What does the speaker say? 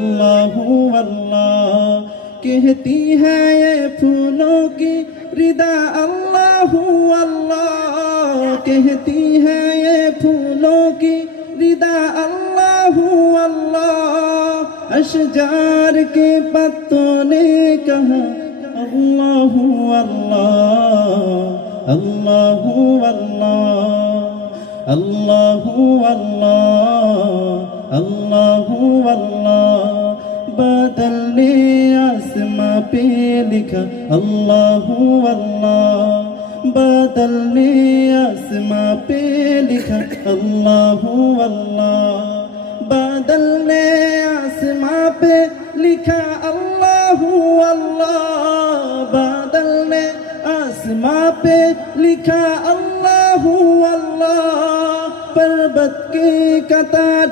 अल्लाहु अल्लाह कहती है ये फूलों की रिदा अल्लाहु अल्लाह कहती है ये फूलों की रिदा अल्लाहु अल्लाह अशजार के पत्तों ने कहा अल्लाहु अल्लाह अल्लाहु अल्लाह अल्लाहु अल्लाह अल्लाहु अल्लाह बादल ने आसमां पे लिखा अल्लाहु अल्लाह बादल ने आसमां पे लिखा अल्लाहु अल्लाह बादल ने आसमां पे लिखा अल्लाहु अल्लाह बादल ने आसमां पे लिखा अल्लाहु अल्लाह पर्वत के कतारों